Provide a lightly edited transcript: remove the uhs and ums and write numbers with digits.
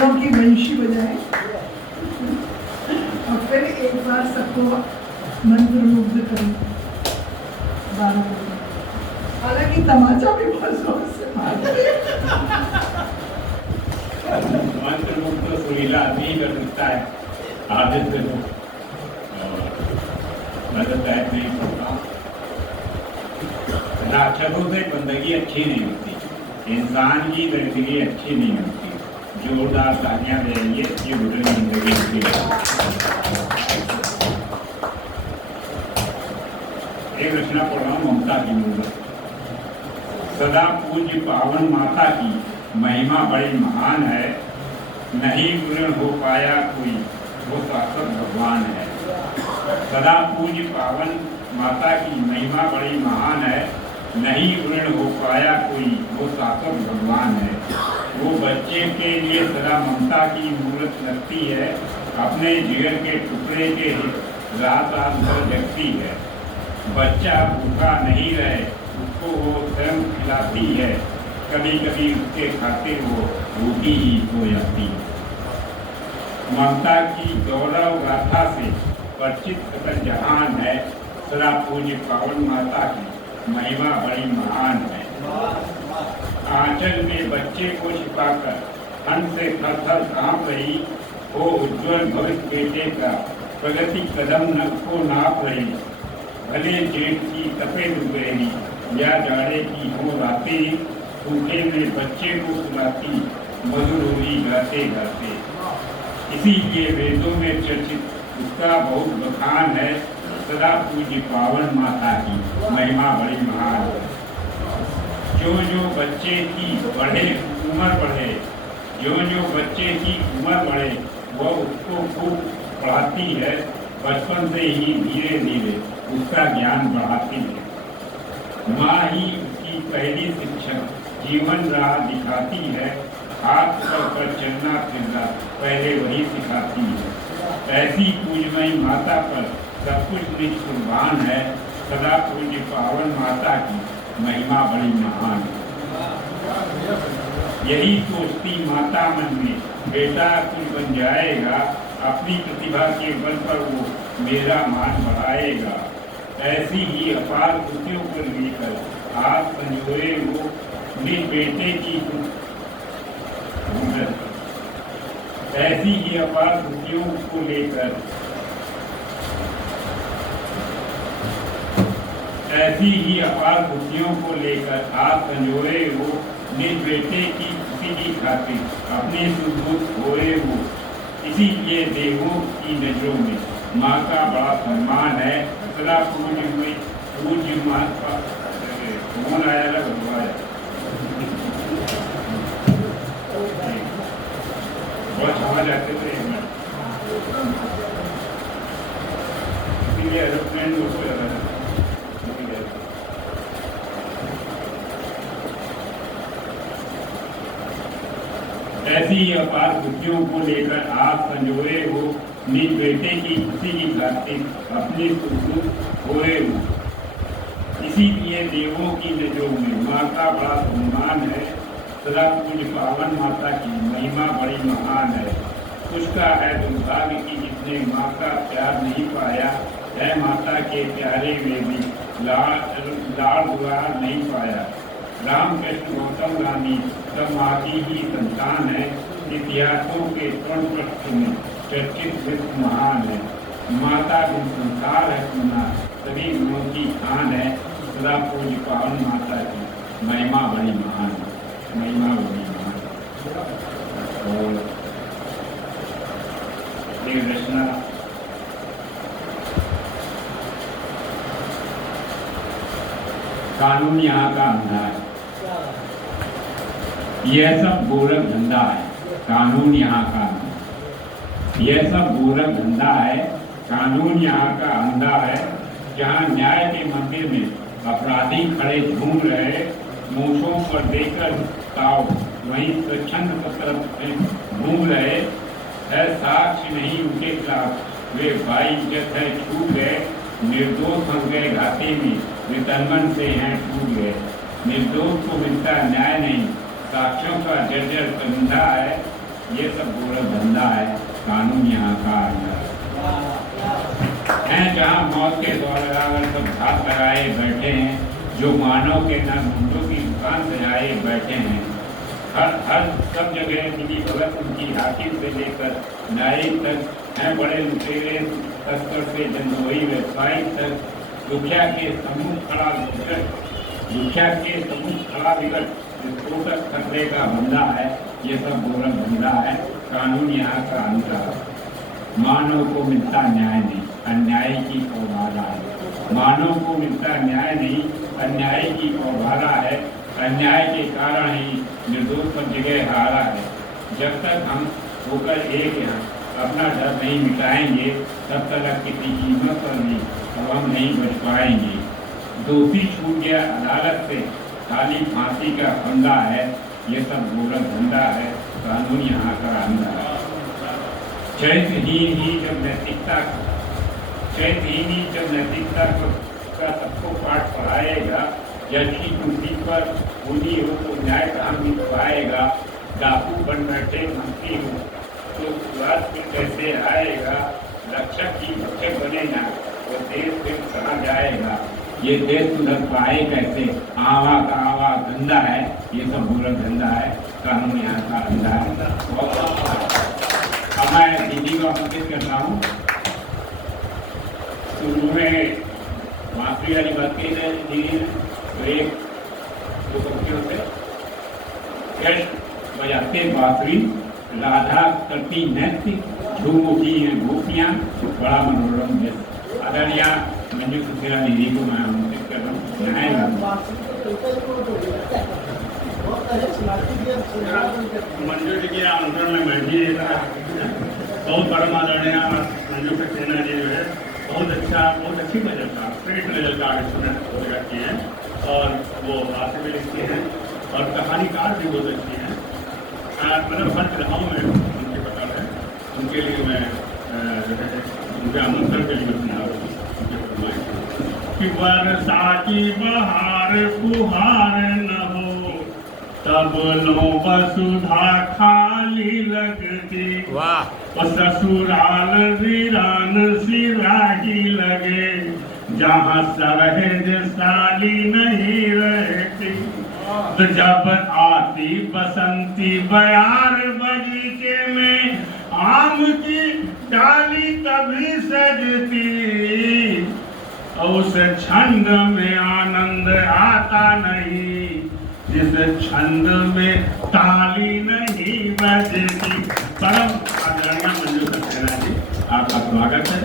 तालों की वंशी बजाए और फिर एक बार सबको मंत्र मुग्ध करें। हालांकि तमाचा भी बहुत जोर से मंत्र मुग्ध तो सुरीला आदमी कर सकता है, आदत से तो मदद टाइप नहीं पड़ता। राक्षसों से बंदगी अच्छी नहीं होती, इंसान की जिंदगी अच्छी नहीं होती। जोरदार तालियां देंगे, अच्छी बुरी जिंदगी होती है। एक रचना पढ़ रहा हूँ, ममता की मूर्त। सदा पूज्य पावन माता की महिमा बड़ी महान है, नहीं पूर्ण हो पाया कोई, वो शाश्वत भगवान है। सदा पूज्य पावन माता की महिमा बड़ी महान है, नहीं पूर्ण हो पाया कोई, वो शाश्वत भगवान है। वो बच्चे के लिए सदा ममता की मूर्त लगती है, अपने जिगर के टुकड़े के रात रात भर जगती है। बच्चा भूखा नहीं रहे, उसको वो स्वयं खिलाती है, कभी कभी उसके खातिर वो भूखी ही हो जाती है। ममता की गौरव गाथा से परिचित सकल जहान है, सदा पूज्य पावन माता की महिमा बड़ी महान है। आंचल में बच्चे को छिपाकर ठंड से थर-थर कांप रही, वो उज्जवल भविष्य बेटे का प्रगति कदम न को नाप रही। भले जेठ की तपे दुपहरी या जाड़े की हो रातें, सूखे में बच्चे को सुलाती मधुर होली गाते गाते। इसीलिए वेदों में चर्चित उसका बहुत बखान है, सदा पूज्य पावन माता की महिमा बड़ी महान है। जो जो बच्चे की बढ़े उम्र बढ़े, जो जो बच्चे की उम्र बढ़े, वह उसको खूब पढ़ाती है, बचपन से ही धीरे धीरे उसका ज्ञान बढ़ाती है। माँ ही उसकी पहली शिक्षक, जीवन राह दिखाती है, हाथ पकड़ चलना फिरना पहले वही सिखाती है। ऐसी पूजमयी माता पर सब कुछ निज कुर्बान है, सदा पूज्य पावन माता की महिमा बड़ी महान है। यही सोचती माता मन में, बेटा कुल बन जाएगा, अपनी प्रतिभा के बल पर वो मेरा मान बढ़ाएगा। ऐसी ही अपार खुशियों को लेकर हाथ संजोए वो निज बेटे की, ऐसी ही अपार खुशियों को लेकर, ऐसी ही अपार खुशियों को लेकर हाथ संजोए वो निज बेटे की खुशी की खातिर अपने सुबुत होए वो। इसीलिए देवों की नजरों में माँ का बड़ा सम्मान है, सदा पूज्य हुई पूज्य माँ का कौन आया ना भगवान बहुत समझ आते थे। इसीलिए एरोप्लेन उसको लगा ऐसी ही अपार खुशियों को लेकर आप संजोए हो निज बेटे की खुशी की खातिर अपनी सुख होए हो। इसीलिए देवों की नजरों में माँ का बड़ा सम्मान है, सदा पूज्य पावन माता की महिमा बड़ी महान है। उसका है दुर्भाग्य की जिसने माँ का प्यार नहीं पाया, है माता के प्यारे में भी लाड़ दुआर नहीं पाया। रामकृष्ण गौतम रानी सब माँ की ही संतान है, इतिहासों के स्वर्ण पृष्ठ में चर्चित विश्व महान है। माता भी संसार है सुना, सभी गुणों की खान है, सदा पूज्य पावन माता की महिमा बड़ी महान है, महिमा बड़ी महान है। और एक रचना कानून यहाँ का अंधा है, यह सब गोरख धंधा है। कानून यहाँ का, यह सब गोरख धंधा है, कानून यहाँ का अंधा है। जहाँ न्याय के मंदिर में अपराधी खड़े झूम रहे, मूछों पर देकर ताव वहीं स्वच्छंद तरफ घूम रहे। है साक्ष्य नहीं उनके खिलाफ, वे भाई इज्जत है छूट गए। निर्दोष फंस गए घाटे में, वे तनमन से हैं टूट गए। निर्दोष को मिलता न्याय नहीं, साक्ष्यों का जर्जर कंधा है। ये सब गोरख धंधा है, कानून यहाँ का है। जहाँ मौत के द्वारा सब घात लगाए बैठे हैं, जो मानव के न मुंडों की दुकान सजाए बैठे हैं, हर सब जगह मिली भगत उनकी हाकिम से लेकर न्यायिक तक हैं, बड़े लुटेरे तस्कर से जनद्रोही व्यवसायी तक, दुखिया के सम्मुख खड़ा विकट विस्फोटक खतरे का बंदा है। ये सब गोरख धंधा है, कानून यहाँ का अंधा है। मानव को मिलता न्याय नहीं, अन्याय की अवधारा है। मानव को मिलता न्याय नहीं, अन्याय की अवधारा है। अन्याय के कारण ही निर्दोष पर जगह हारा है। जब तक हम होकर एक यहाँ अपना डर नहीं मिटाएंगे, तब तक किसी कीमत पर नहीं अब हम नहीं बच पाएंगे। दोषी छूट गया अदालत से, खाली फांसी का फंदा है। ये सब गोरख धंधा है, कानून यहाँ का अंधा है। चरित्रहीन ही जब नैतिकता का सबको पाठ पढ़ाएगा, जज की कुर्सी पर होनी हो तो न्याय कहाँ मिल पाएगा। डाकू बन बैठे मंत्री हो तो विवाद में कैसे आएगा। रक्षक की भक्षक बने ना तो देश फिर कहाँ जाएगा। ये देश सुधर पाए कैसे, आवा का आवा धंधा है। ये सब गोरख धंधा है, कानून यहाँ का धंधा है। अब मैं दीदी को आमंत्रित करता हूँ। शुरू में बांसुरी वाली बात की दीदी तो एक दो पंक्तियों से बजाते बांसुरी, राधा करती नृत्य, झूम उठी हैं गोपियाँ, बड़ा मनोरम दृश्य। अगर यहाँ मंजू सुशीला दीदी को मैं आमंत्रित कर रहा हूँ। मंजू जी के आमंत्रण में मैं भी बहुत परम आदरणीय मंजू सक्सेना जी जो है बहुत अच्छी नजर स्ट्रेट नजर का स्टूडेंट हो जाती हैं और वो आगे में लिखती हैं और कहानीकार भी बहुत अच्छी हैं। मतलब हर विधाओं में उनके पता है, उनके लिए मैं उनके आमंत्रण के लिए कि वर्षा की बहार फुहार न हो, तब लो वसुधा खाली लगती। वाह। ससुराल वीरान सिराही लगे, जहाँ सरहद साली नहीं रहती। तो जब आती बसंती बयार बगीचे में, आम की डाली तभी सजती। उस छंद में आनंद आता नहीं, जिस छंद में ताली नहीं बजती। परम आदरणीय मंजू सक्सेना जी, आपका स्वागत है।